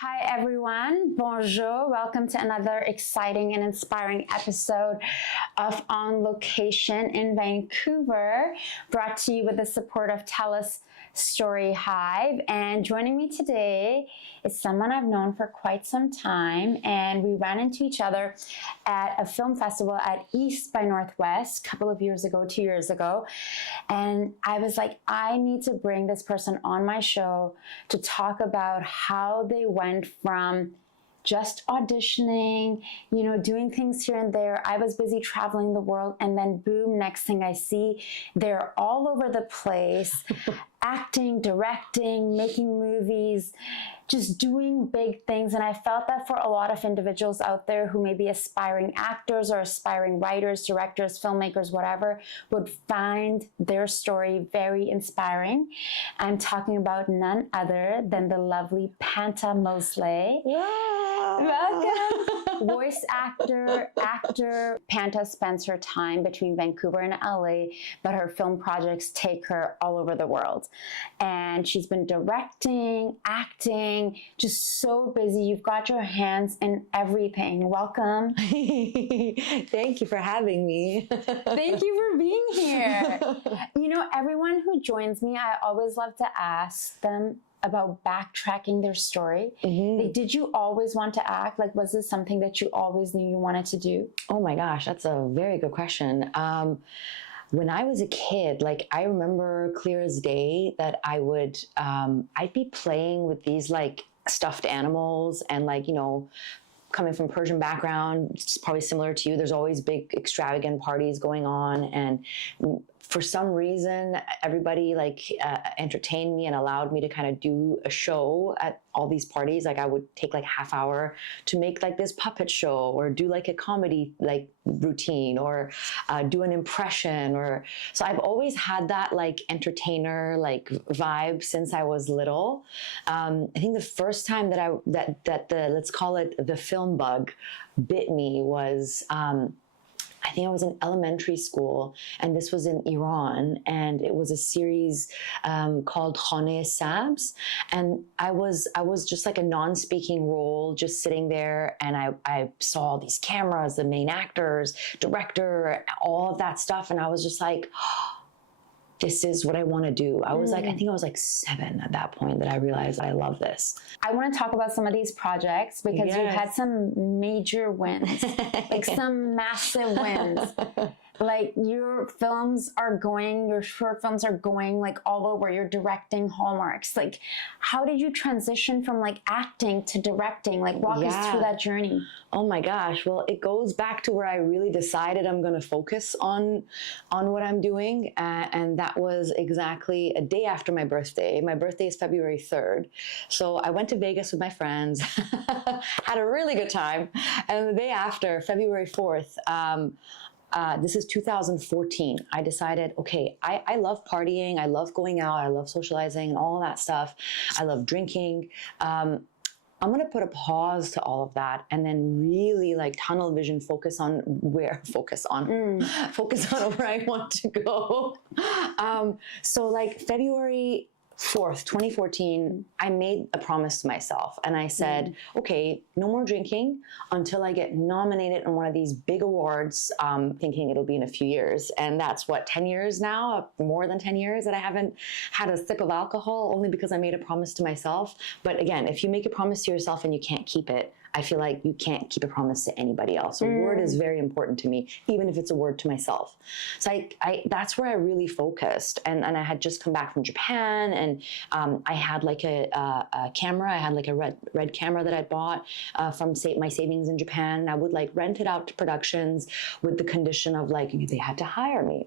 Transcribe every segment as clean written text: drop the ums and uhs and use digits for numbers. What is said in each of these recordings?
Hi everyone, bonjour, welcome to another exciting and inspiring episode of On Location in Vancouver, brought to you with the support of TELUS STORYHIVE. And joining me today is someone I've known for quite some time, and we ran into each other at a film festival at East by Northwest a couple of years ago, 2 years ago, and I was like, I need to bring this person on my show to talk about how they went from just auditioning, doing things here and there. I was busy traveling the world, and then boom, next thing I see, they're all over the place, acting, directing, making movies, just doing big things. And I felt that for a lot of individuals out there who may be aspiring actors or aspiring writers, directors, filmmakers, whatever, would find their story very inspiring. I'm talking about none other than the lovely Panta Mosleh. Yeah. Welcome. Voice actor. Panta spends her time between Vancouver and LA, but her film projects take her all over the world. And she's been directing, acting, just so busy. You've got your hands in everything. Welcome. Thank you for having me. Thank you for being here. Everyone who joins me, I always love to ask them about backtracking their story. Like, did you always want to act? Like, was this something that you always knew you wanted to do? Oh my gosh, that's a very good question. When I was a kid, I remember clear as day that I'd be playing with these stuffed animals and coming from Persian background, it's probably similar to you. There's always big extravagant parties going on, and for some reason, everybody entertained me and allowed me to kind of do a show at all these parties. I would take half hour to make this puppet show, or do a comedy routine, or do an impression, so I've always had that entertainer vibe since I was little. I think the first time that the let's call it the film bug bit me was I think I was in elementary school, and this was in Iran, and it was a series called Khane Sabz, and I was just a non-speaking role, just sitting there, and I saw all these cameras, the main actors, director, all of that stuff, and I was just like, this is what I want to do. I was I think I was 7 at that point that I realized I love this. I want to talk about some of these projects because you've had some major wins, some massive wins. Your films are going, your short films are going all over. You're directing Hallmarks. How did you transition from acting to directing? Walk us through that journey. Oh my gosh. Well, it goes back to where I really decided I'm going to focus on what I'm doing. And that was exactly a day after my birthday. My birthday is February 3rd. So I went to Vegas with my friends, had a really good time. And the day after, February 4th, this is 2014. I decided, okay, I love partying. I love going out. I love socializing and all that stuff. I love drinking. I'm going to put a pause to all of that and then really tunnel vision, focus on where I want to go. So February 4th, 2014, I made a promise to myself, and I said, okay, no more drinking until I get nominated on one of these big awards, thinking it'll be in a few years. And that's 10 years now, more than 10 years that I haven't had a sip of alcohol, only because I made a promise to myself. But again, if you make a promise to yourself and you can't keep it, I feel like you can't keep a promise to anybody else. A word is very important to me, even if it's a word to myself. So that's where I really focused. And I had just come back from Japan, and I had a camera. I had a red camera that I'd bought from my savings in Japan. I would rent it out to productions with the condition of they had to hire me.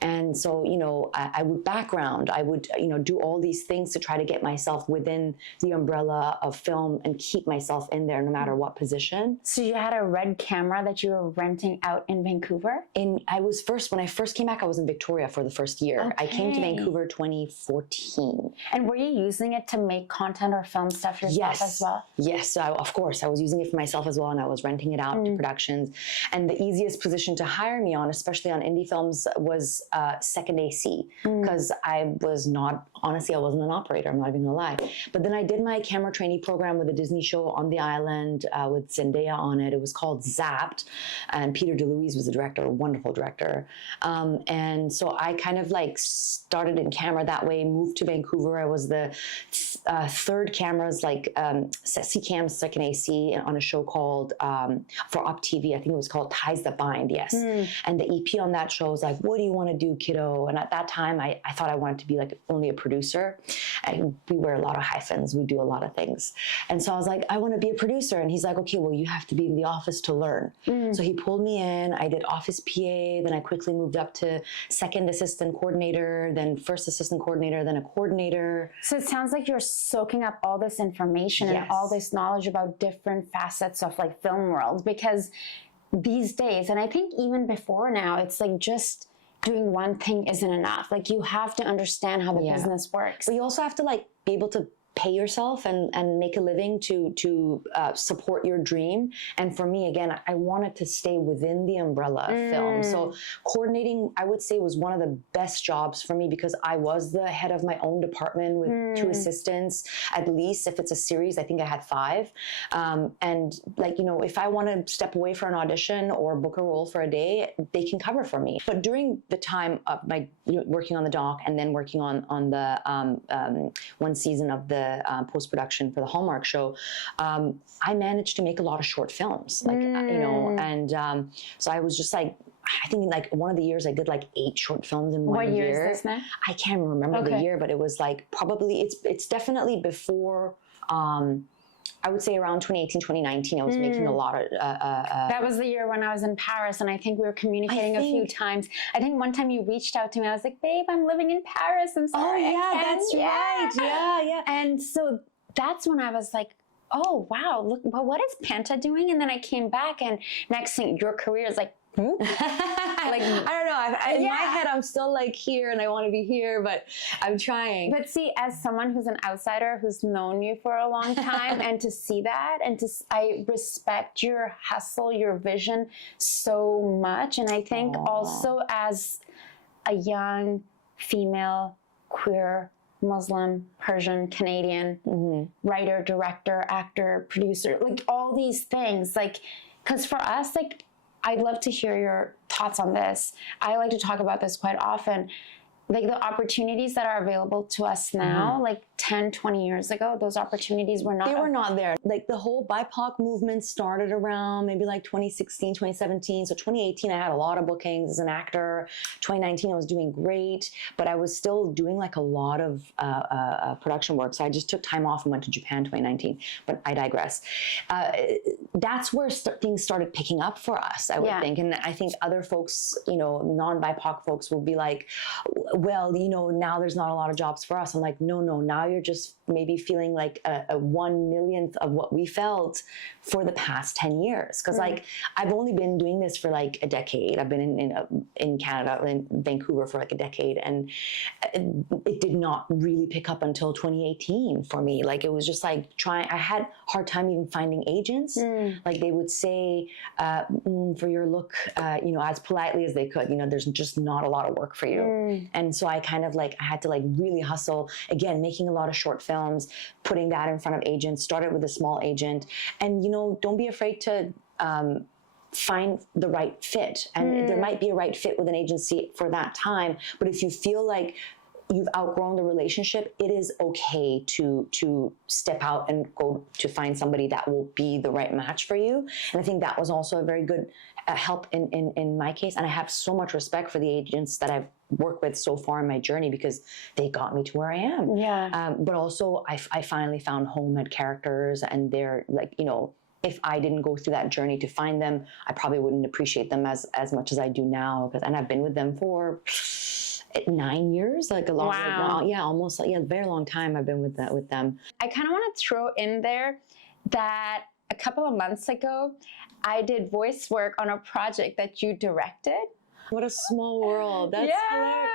And so, I would background, I would, do all these things to try to get myself within the umbrella of film and keep myself in there no matter what position. So you had a red camera that you were renting out in Vancouver? When I first came back, I was in Victoria for the first year. Okay. I came to Vancouver 2014. 2018. And were you using it to make content or film stuff yourself as well? Yes, of course. I was using it for myself as well, and I was renting it out to productions. And the easiest position to hire me on, especially on indie films, was second AC, because I wasn't an operator, I'm not even gonna lie. But then I did my camera trainee program with a Disney show on the island with Zendaya on it. It was called Zapped, and Peter DeLuise was the director, a wonderful director. And so I kind of like started in camera that way, moved to Vancouver. I was the third cameras, like C-Cam, second AC, on a show called, for Up TV, I think it was called Ties That Bind, yes. And the EP on that show was like, what do you want to do, kiddo? And at that time, I thought I wanted to be like only a producer. We wear a lot of hyphens, we do a lot of things. And so I was like, I want to be a producer. And he's like, okay, well, you have to be in the office to learn. So he pulled me in, I did office PA, then I quickly moved up to second assistant coordinator, then first assistant coordinator, then a coordinator. So it sounds like you're soaking up all this information and all this knowledge about different facets of like film world, because these days, and I think even before now, it's like just doing one thing isn't enough. Like you have to understand how the business works. But you also have to like be able to pay yourself and make a living to support your dream. And for me, again, I wanted to stay within the umbrella of film. So coordinating, I would say, was one of the best jobs for me, because I was the head of my own department with 2 assistants, at least. If it's a series, I think I had 5. And like, you know, if I want to step away for an audition or book a role for a day, they can cover for me. But during the time of my working on the doc and then working on the one season of the post-production for the Hallmark show, I managed to make a lot of short films, like, you know, and so I was just like, I think like one of the years I did like 8 short films in one year. What year is this now? I can't remember the year, but it was like probably, it's definitely before, I would say around 2018, 2019, I was making a lot of... that was the year when I was in Paris, and I think we were communicating a few times. I think one time you reached out to me. I was like, babe, I'm living in Paris. I'm sorry. Oh, yeah, that's right. Yeah. And so that's when I was like, oh, wow, look, well, what is Panta doing? And then I came back, and next thing, your career is like, like, I don't know. In my head, I'm still like here and I want to be here, but I'm trying. But see, as someone who's an outsider who's known you for a long time, and to see that, and I respect your hustle, your vision so much. And I think also as a young female, queer, Muslim, Persian, Canadian writer, director, actor, producer, like all these things, like, because for us, like, I'd love to hear your thoughts on this. I like to talk about this quite often. Like the opportunities that are available to us now, like 10, 20 years ago, those opportunities were not. They were not there. Like the whole BIPOC movement started around maybe like 2016, 2017. So 2018, I had a lot of bookings as an actor. 2019, I was doing great, but I was still doing like a lot of production work. So I just took time off and went to Japan 2019, but I digress. That's where things started picking up for us, I would think. And I think other folks, you know, non-BIPOC folks will be like, well, you know, now there's not a lot of jobs for us. I'm like, no, now you're just maybe feeling like a 1/1,000,000th of what we felt for the past 10 years. Because like, I've only been doing this for like a decade. I've been in Canada, in Vancouver for like a decade. And it did not really pick up until 2018 for me. Like, it was just like I had a hard time even finding agents. Like they would say, for your look, you know, as politely as they could, you know, there's just not a lot of work for you. And so I kind of like, I had to like really hustle, again, making a lot of short films, putting that in front of agents, started with a small agent. And, you know, don't be afraid to find the right fit. And there might be a right fit with an agency for that time. But if you feel like you've outgrown the relationship, it is okay to step out and go to find somebody that will be the right match for you. And I think that was also a very good help in my case. And I have so much respect for the agents that I've worked with so far in my journey, because they got me to where I am. But also I finally found home at characters, and they're like, you know, if I didn't go through that journey to find them, I probably wouldn't appreciate them as much as I do now. And I've been with them for 9 years, like a long, almost like a very long time I've been with them. I kind of want to throw in there that a couple of months ago, I did voice work on a project that you directed. What a small world. That's hilarious.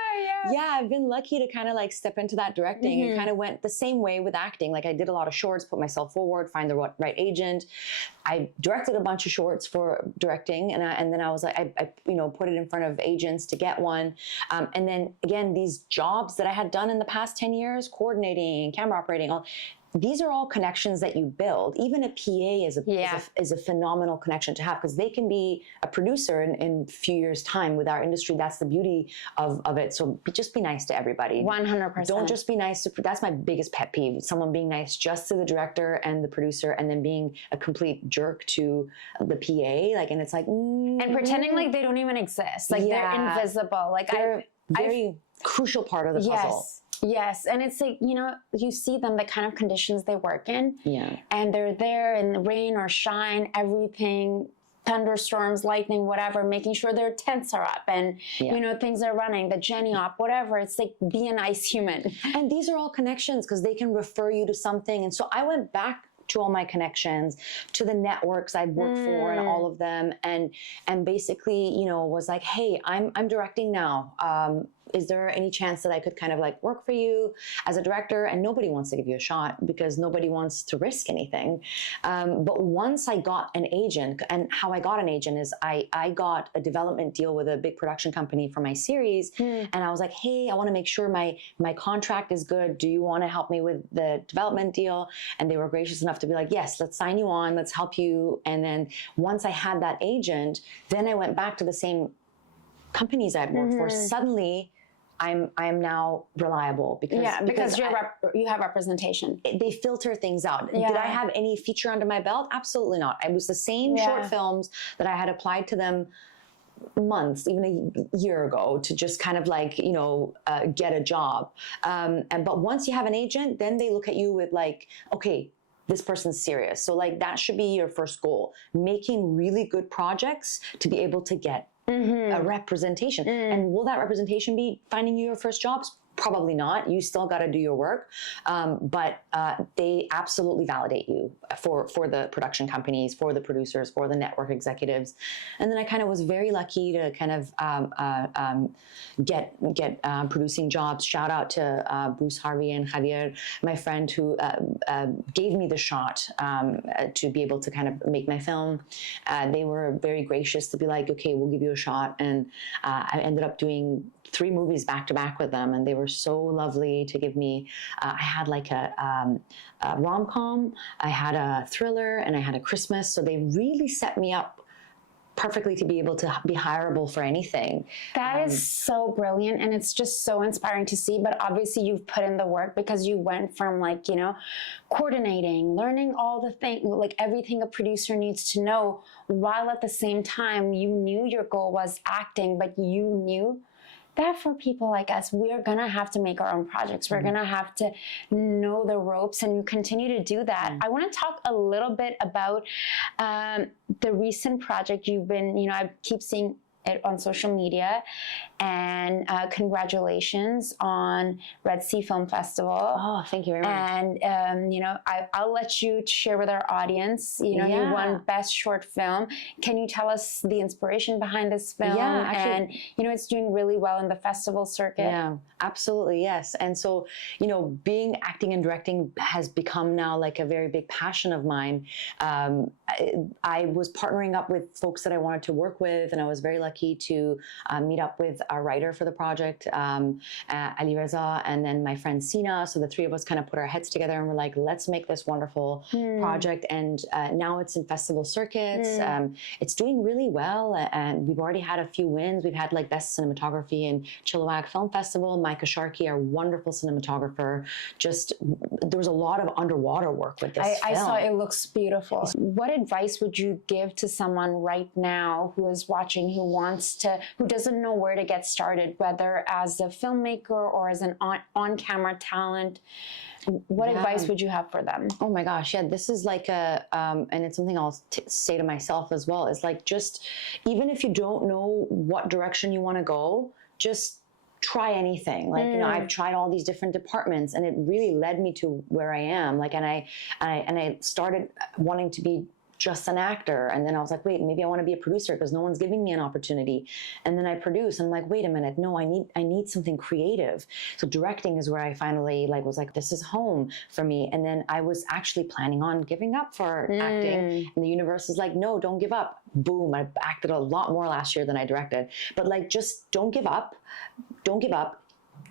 Yeah, I've been lucky to kind of like step into that directing and kind of went the same way with acting. Like I did a lot of shorts, put myself forward, find the right agent. I directed a bunch of shorts for directing, and then I was like, I put it in front of agents to get one. And then again, these jobs that I had done in the past 10 years, coordinating, camera operating, these are all connections that you build. Even a PA is a phenomenal connection to have, because they can be a producer in a few years' time with our industry. That's the beauty of it. So just be nice to everybody. 100%. Don't just be nice to, that's my biggest pet peeve. Someone being nice just to the director and the producer, and then being a complete jerk to the PA. Like, and it's like, and pretending like they don't even exist. Like they're invisible. Like they're very crucial part of the puzzle. Yes, and it's like, you see them, the kind of conditions they work in, and they're there in the rain or shine, everything, thunderstorms, lightning, whatever, making sure their tents are up and, things are running, the Jenny op, whatever. It's like, be a nice human. And these are all connections, because they can refer you to something. And so I went back to all my connections, to the networks I'd worked for and all of them, and basically, was like, hey, I'm directing now. Is there any chance that I could kind of like work for you as a director? And nobody wants to give you a shot, because nobody wants to risk anything. But once I got an agent, and how I got an agent is I got a development deal with a big production company for my series. And I was like, hey, I want to make sure my contract is good. Do you want to help me with the development deal? And they were gracious enough to be like, yes, let's sign you on. Let's help you. And then once I had that agent, then I went back to the same companies I'd worked for. Suddenly, I'm now reliable, because you have representation. They filter things out. Did I have any feature under my belt? Absolutely not. It was the same short films that I had applied to them months, even a year ago, to just kind of like, get a job. But once you have an agent, then they look at you with like, okay, this person's serious. So like that should be your first goal, making really good projects to be able to get a representation. And will that representation be finding you your first jobs? Probably not. You still got to do your work. But they absolutely validate you for the production companies, for the producers, for the network executives. And then I kind of was very lucky to kind of get producing jobs. Shout out to Bruce Harvey and Javier, my friend, who gave me the shot to be able to kind of make my film. They were very gracious to be like, okay, we'll give you a shot. And I ended up doing 3 movies back to back with them, and they were so lovely to give me. I had like a rom-com, I had a thriller, and I had a Christmas. So they really set me up perfectly to be able to be hireable for anything. That is so brilliant, and it's just so inspiring to see. But obviously you've put in the work, because you went from like, coordinating, learning all the things, like everything a producer needs to know, while at the same time you knew your goal was acting, but you knew that for people like us, we're gonna have to make our own projects. We're gonna have to know the ropes, and you continue to do that. I wanna talk a little bit about the recent project you've been, I keep seeing it on social media, and congratulations on Red Sea Film Festival. Oh, thank you very much. And I'll let you share with our audience. You won Best Short Film. Can you tell us the inspiration behind this film? Yeah, actually, and it's doing really well in the festival circuit. Yeah, absolutely, yes. And so, being acting and directing has become now like a very big passion of mine. I was partnering up with folks that I wanted to work with, and I was very lucky to meet up with our writer for the project, Ali Reza, and then my friend Sina. So the 3 of us kind of put our heads together and we're like, let's make this wonderful project. And now it's in festival circuits. It's doing really well, and we've already had a few wins. We've had like Best Cinematography in Chilliwack Film Festival. Micah Sharkey, our wonderful cinematographer, there was a lot of underwater work with this film. I saw it looks beautiful. What advice would you give to someone right now who is watching, who doesn't know where to get started, whether as a filmmaker or as an on-camera talent? What advice would you have for them? Oh my gosh, yeah, this is like and it's something I'll say to myself as well. It's like, just, even if you don't know what direction you want to go, just try anything. Like, I've tried all these different departments, and it really led me to where I am. Like, and I started wanting to be just an actor. And then I was like, wait, maybe I want to be a producer because no one's giving me an opportunity. And then I produce, and I'm like, wait a minute, no, I need something creative. So directing is where I finally was like, this is home for me. And then I was actually planning on giving up for acting, and the universe is like, no, don't give up. Boom, I acted a lot more last year than I directed. But like, just don't give up. Don't give up.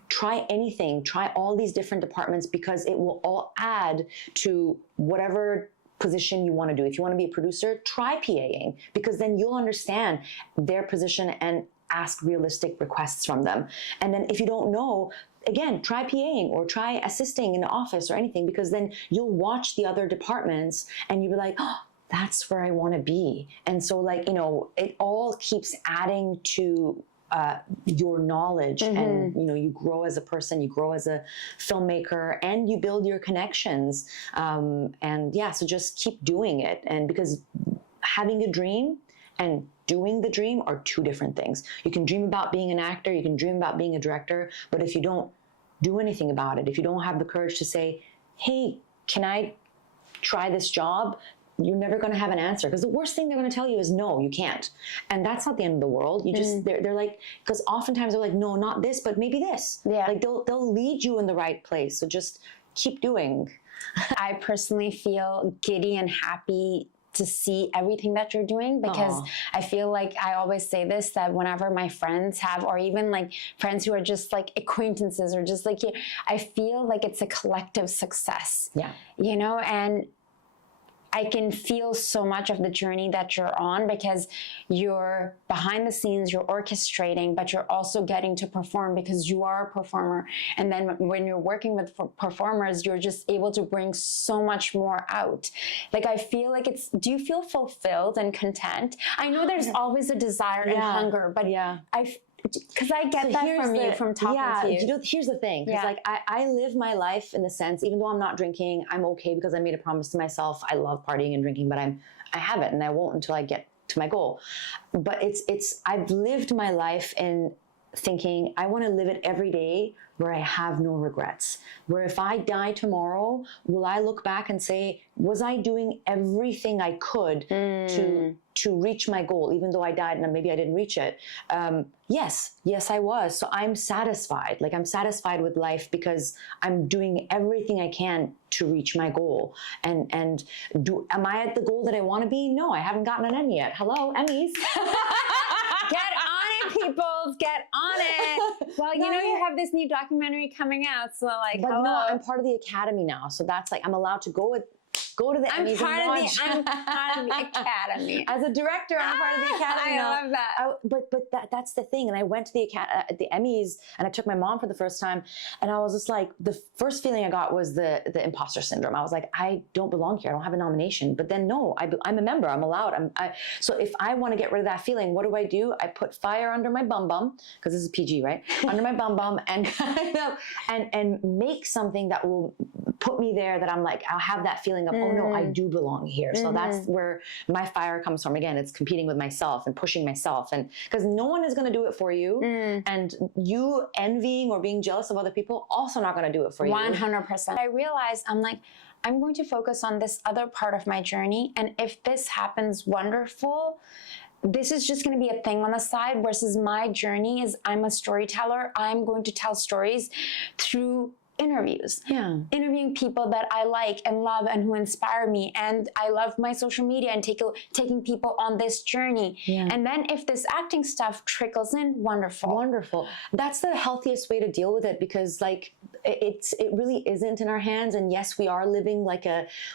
Try anything. Try all these different departments, because it will all add to whatever position you want to do. If you want to be a producer, try PAing, because then you'll understand their position and ask realistic requests from them. And then if you don't know, again, try PAing or try assisting in the office or anything, because then you'll watch the other departments and you'll be like, oh, that's where I want to be. And so like, it all keeps adding to your knowledge, and you grow as a person, you grow as a filmmaker, and you build your connections. And yeah, so just keep doing it. And because having a dream and doing the dream are two different things. You can dream about being an actor, you can dream about being a director, but if you don't do anything about it, if you don't have the courage to say, hey, can I try this job? You're never going to have an answer, because the worst thing they're going to tell you is no, you can't. And that's not the end of the world. You just, they're like, because oftentimes they're like, no, not this, but maybe this. Yeah. Like they'll lead you in the right place. So just keep doing. I personally feel giddy and happy to see everything that you're doing, because I feel like I always say this, that whenever my friends have, or even like friends who are just like acquaintances or just like, I feel like it's a collective success. Yeah. And I can feel so much of the journey that you're on, because you're behind the scenes, you're orchestrating, but you're also getting to perform because you are a performer. And then when you're working with performers, you're just able to bring so much more out. Like, I feel like do you feel fulfilled and content? I know there's always a desire and hunger, but because I get that from you, from talking to you. Here's the thing. Because like I live my life in the sense, even though I'm not drinking, I'm okay because I made a promise to myself. I love partying and drinking, but I haven't, and I won't until I get to my goal. But I've lived my life in thinking I want to live it every day where I have no regrets. Where if I die tomorrow, will I look back and say, was I doing everything I could to reach my goal, even though I died and maybe I didn't reach it? Yes, I was. So I'm satisfied. Like, I'm satisfied with life because I'm doing everything I can to reach my goal. And am I at the goal that I want to be? No, I haven't gotten an Emmy yet. Hello, Emmys. Get on it, people. Get on it. Well, you have this new documentary coming out, so like, but no, I'm part of the Academy now, so that's like, I'm allowed to go to the Emmys and watch. I'm part of the Academy. As a director, I'm part of the Academy now. I love that. But that's the thing. And I went to the Emmys, and I took my mom for the first time, and I was just like, the first feeling I got was the imposter syndrome. I was like, I don't belong here. I don't have a nomination. But then no, I'm a member. I'm allowed. So if I want to get rid of that feeling, what do? I put fire under my bum, because this is PG, right? Under my bum, and and make something that will put me there, that I'm like, I'll have that feeling of, oh no, I do belong here. So that's where my fire comes from. Again, it's competing with myself and pushing myself, and because no one is going to do it for you, and you envying or being jealous of other people also not going to do it for you. 100%. I realized, I'm like, I'm going to focus on this other part of my journey, and if this happens, wonderful. This is just going to be a thing on the side, versus my journey is, I'm a storyteller. I'm going to tell stories through interviews. Interviewing people that I like and love and who inspire me. And I love my social media and taking people on this journey. And then if this acting stuff trickles in, wonderful. That's the healthiest way to deal with it, because like it really isn't in our hands. And yes, we are living like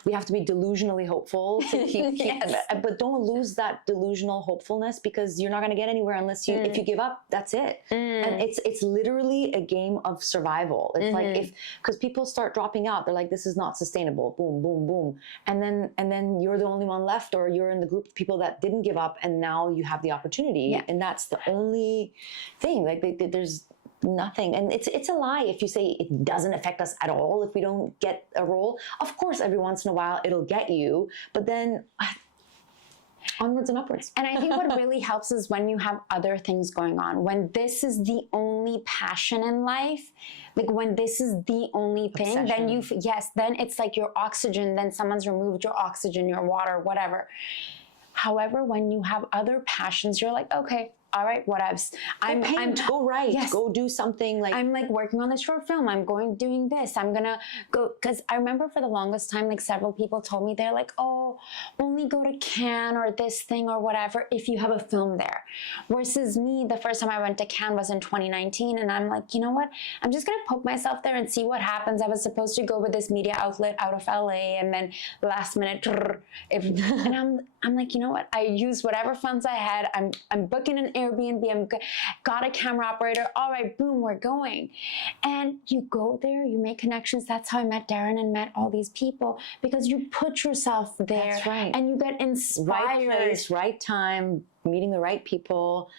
we have to be delusionally hopeful to keep but don't lose that delusional hopefulness, because you're not going to get anywhere unless if you give up, that's it. And it's literally a game of survival. It's like, because people start dropping out, they're like, this is not sustainable, boom, boom, boom. And then you're the only one left, or you're in the group of people that didn't give up, and now you have the opportunity. And that's the only thing. Like, there's nothing. And it's a lie if you say it doesn't affect us at all if we don't get a role. Of course, every once in a while it'll get you, but then onwards and upwards. And I think what really helps is when you have other things going on, when this is the only passion in life, like when this is the only thing, Obsession. then then it's like your oxygen, then someone's removed your oxygen, your water, whatever. However, when you have other passions, you're like, okay, all right, whatevs. I'm go write, yes. go do something like. I'm like working on this short film. I'm doing this. I'm gonna go, because I remember for the longest time, like several people told me, they're like, oh, only go to Cannes or this thing or whatever if you have a film there. Versus me, the first time I went to Cannes was in 2019, and I'm like, you know what? I'm just gonna poke myself there and see what happens. I was supposed to go with this media outlet out of LA, and then last minute, and I'm like, you know what? I used whatever funds I had. I'm booking an Airbnb. Got a camera operator. All right, boom, we're going. And you go there, you make connections. That's how I met Darren and met all these people, because you put yourself there. That's right. And you get inspired. Right place, right time, meeting the right people.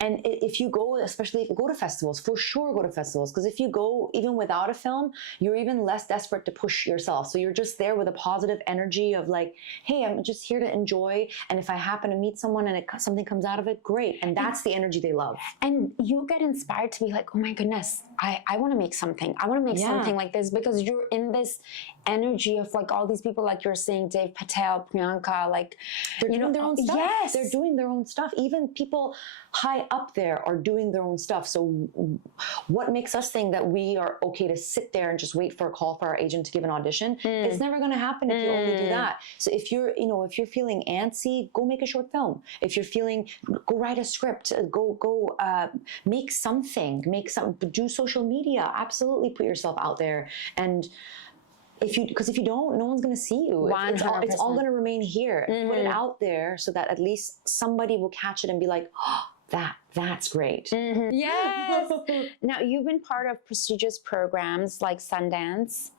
And if you go, especially if you go to festivals, for sure go to festivals. Because if you go even without a film, you're even less desperate to push yourself. So you're just there with a positive energy of like, hey, I'm just here to enjoy. And if I happen to meet someone and something comes out of it, great. And that's the energy they love. And you get inspired to be like, oh my goodness, I want to make something. I want to make something like this, because you're in this energy of like all these people, like you're saying, Dave Patel, Priyanka, like they're doing their own stuff. Yes. They're doing their own stuff. Even people high up there are doing their own stuff. So what makes us think that we are okay to sit there and just wait for a call for our agent to give an audition? It's never going to happen if you only do that. So if you're feeling antsy, go make a short film. If you're feeling, go write a script, go make something, do social media. Absolutely put yourself out there. And because if you don't, no one's going to see you. It's all going to remain here. Put it out there so that at least somebody will catch it and be like, oh, that's great. Yes. Now, you've been part of prestigious programs like Sundance,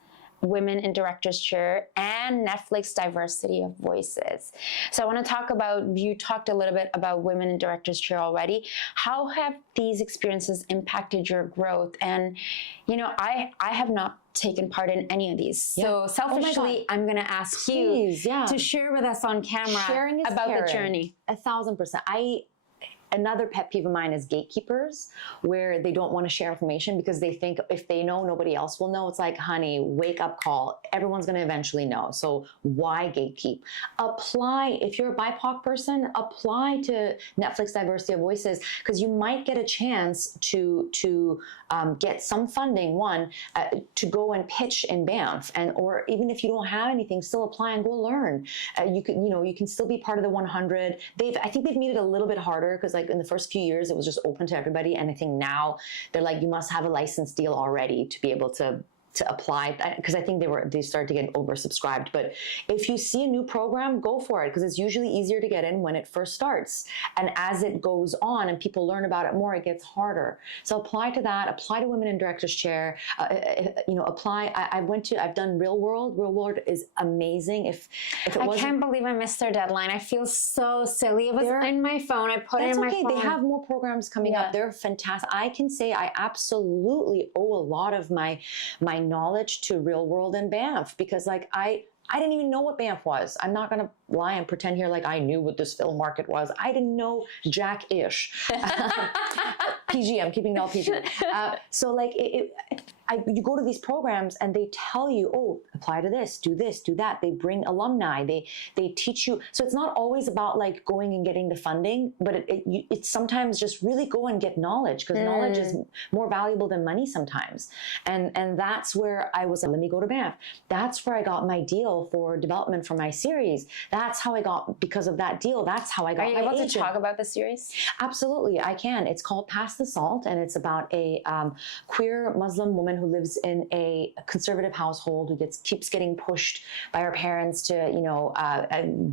Women in Directors Chair, and Netflix Diversity of Voices. So I want to talk about, you talked a little bit about Women in Directors Chair already. How have these experiences impacted your growth? And, you know, I have not taken part in any of these. So selfishly, I'm going to ask you to share with us on camera about the journey. 1,000%. Another pet peeve of mine is gatekeepers, where they don't want to share information because they think if they know, nobody else will know. It's like, honey, wake up call. Everyone's going to eventually know. So why gatekeep? Apply. If you're a BIPOC person, apply to Netflix Diversity of Voices, because you might get a chance to get some funding, to go and pitch in Banff, or even if you don't have anything, still apply and go learn. You can still be part of the 100. I think they've made it a little bit harder, because like in the first few years, it was just open to everybody. And I think now they're like, you must have a license deal already to be able to apply, because I think they started to get oversubscribed. But if you see a new program, go for it, because it's usually easier to get in when it first starts. And as it goes on and people learn about it more, it gets harder. So apply to that. Apply to Women in Directors Chair. Apply. I've done Real World. Real World is amazing. If it wasn't, I can't believe I missed their deadline. I feel so silly. It was in my phone. I put it in my phone. They have more programs coming up. They're fantastic. I can say I absolutely owe a lot of my knowledge to Real World and Banff, because like I didn't even know what Banff was. I'm not going to lie and pretend here like I knew what this film market was. I didn't know jack-ish. PG, I'm keeping it all PG. So like you go to these programs and they tell you, oh, apply to this, do that. They bring alumni, they teach you. So it's not always about like going and getting the funding, but it's sometimes just really go and get knowledge, because knowledge is more valuable than money sometimes. And that's where I was like, let me go to Banff. That's where I got my deal for development for my series. That's how I got, because of that deal, that's how I got my agent. Are you able to talk about the series? Absolutely, I can. It's called Pass the Salt, and it's about a queer Muslim woman who lives in a conservative household, who keeps getting pushed by her parents to,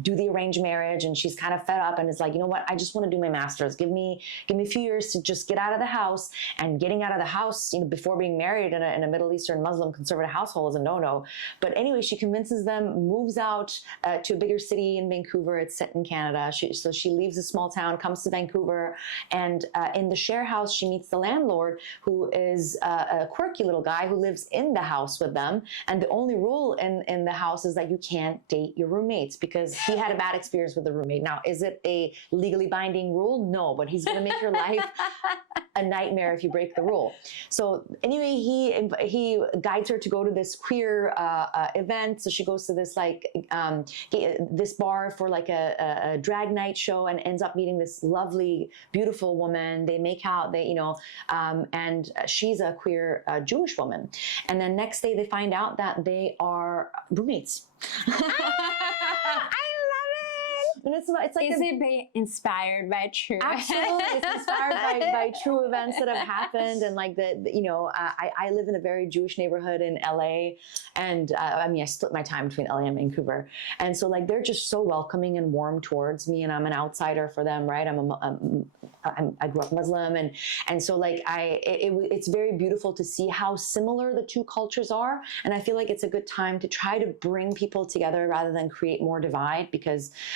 do the arranged marriage, and she's kind of fed up and is like, you know what, I just want to do my master's. Give me a few years to just get out of the house. And getting out of the house, before being married in a Middle Eastern Muslim conservative household is a no-no. But anyway, she convinces them, moves out to a bigger city in Vancouver. It's set in Canada. So she leaves a small town, comes to Vancouver, and in the share house, she meets the landlord, who is a quirky little guy who lives in the house with them. And the only rule in the house is that you can't date your roommates because he had a bad experience with the roommate. Now, is it a legally binding rule? No, but he's going to make your life a nightmare if you break the rule. So anyway, he guides her to go to this queer event. So she goes to this this bar for like a drag night show and ends up meeting this lovely, beautiful woman. They make out, and she's a queer Jewish woman. And then next day they find out that they are roommates. And it's like is it inspired by true? Absolutely, it's inspired by true events that have happened, and like I live in a very Jewish neighborhood in LA, and I split my time between LA and Vancouver, and so like they're just so welcoming and warm towards me, and I'm an outsider for them, right? I grew up Muslim, and so like it's very beautiful to see how similar the two cultures are, and I feel like it's a good time to try to bring people together rather than create more divide,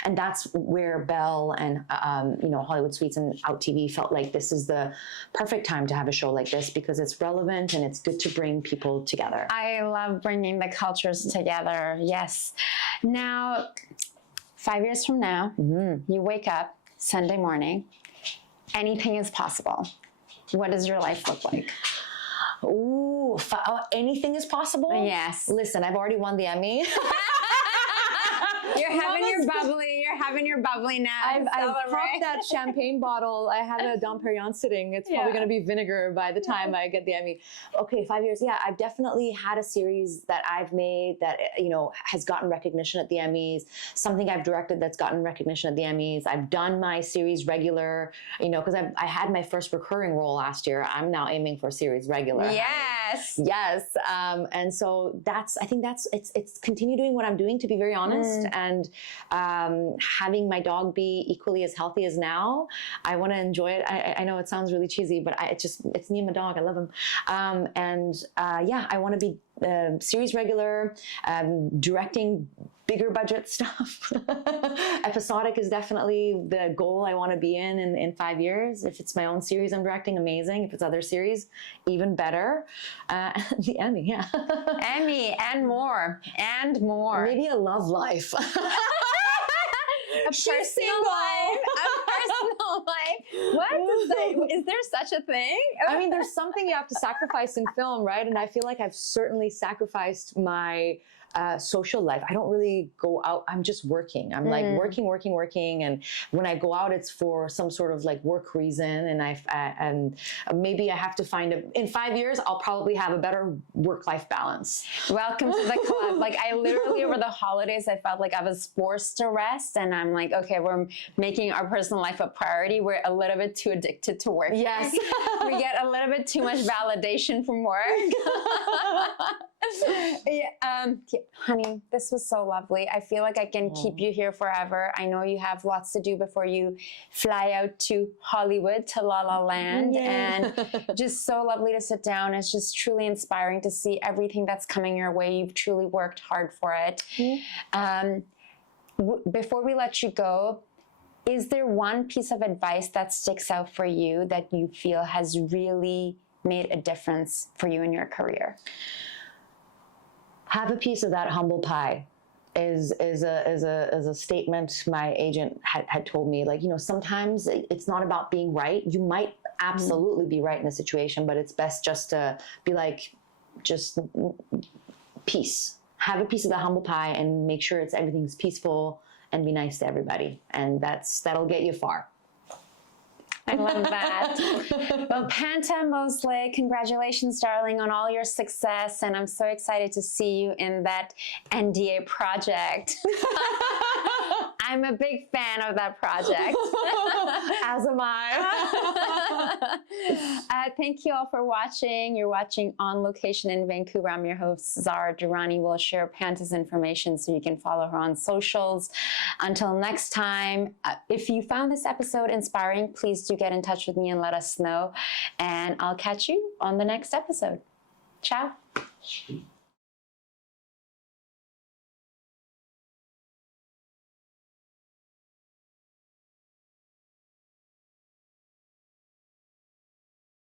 and that's where Belle and Hollywood Suites and Out TV felt like this is the perfect time to have a show like this because it's relevant and it's good to bring people together. I love bringing the cultures together. Yes. Now, 5 years from now, you wake up Sunday morning. Anything is possible. What does your life look like? Ooh, anything is possible? Yes. Listen, I've already won the Emmy. You're having your bubbly now. I've popped that champagne bottle. I have a Dom Perignon sitting. It's probably going to be vinegar by the time I get the Emmy. Okay, 5 years. Yeah, I've definitely had a series that I've made that, has gotten recognition at the Emmys. Something I've directed that's gotten recognition at the Emmys. I've done my series regular, because I had my first recurring role last year. I'm now aiming for series regular. Yes. Yes. And so I think it's continue doing what I'm doing, to be very honest. And having my dog be equally as healthy as now, I want to enjoy it. I know it sounds really cheesy, but it's me and my dog. I love him. I want to be series regular, directing bigger budget stuff. Episodic is definitely the goal I want to be in 5 years. If it's my own series I'm directing, amazing. If it's other series, even better. The Emmy, yeah. Emmy and more. Maybe a love life. A personal life. What is there such a thing? I mean, there's something you have to sacrifice in film, right? And I feel like I've certainly sacrificed my social life. I don't really go out. I'm just working. I'm like working. And when I go out, it's for some sort of like work reason. And maybe I have to in 5 years, I'll probably have a better work-life balance. Welcome to the club. Like I literally over the holidays, I felt like I was forced to rest. And I'm like, okay, we're making our personal life a priority. We're a little bit too addicted to work. Yes. We get a little bit too much validation from work. Honey, this was so lovely. I feel like I can keep you here forever. I know you have lots to do before you fly out to Hollywood, to La La Land. And just so lovely to sit down. It's just truly inspiring to see everything that's coming your way. You've truly worked hard for it. Before we let you go, is there one piece of advice that sticks out for you that you feel has really made a difference for you in your career? Have a piece of that humble pie is a statement my agent had told me. Like, sometimes it's not about being right. You might absolutely be right in a situation, but it's best just to be like, just peace. Have a piece of the humble pie and make sure everything's peaceful and be nice to everybody. And that'll get you far. I love that. Well, Panta Mosleh, congratulations, darling, on all your success. And I'm so excited to see you in that NDA project. I'm a big fan of that project. As am I. Thank you all for watching. You're watching On Location in Vancouver. I'm your host, Zara Durrani. We'll share Panta's information so you can follow her on socials. Until next time, if you found this episode inspiring, please do get in touch with me and let us know. And I'll catch you on the next episode. Ciao.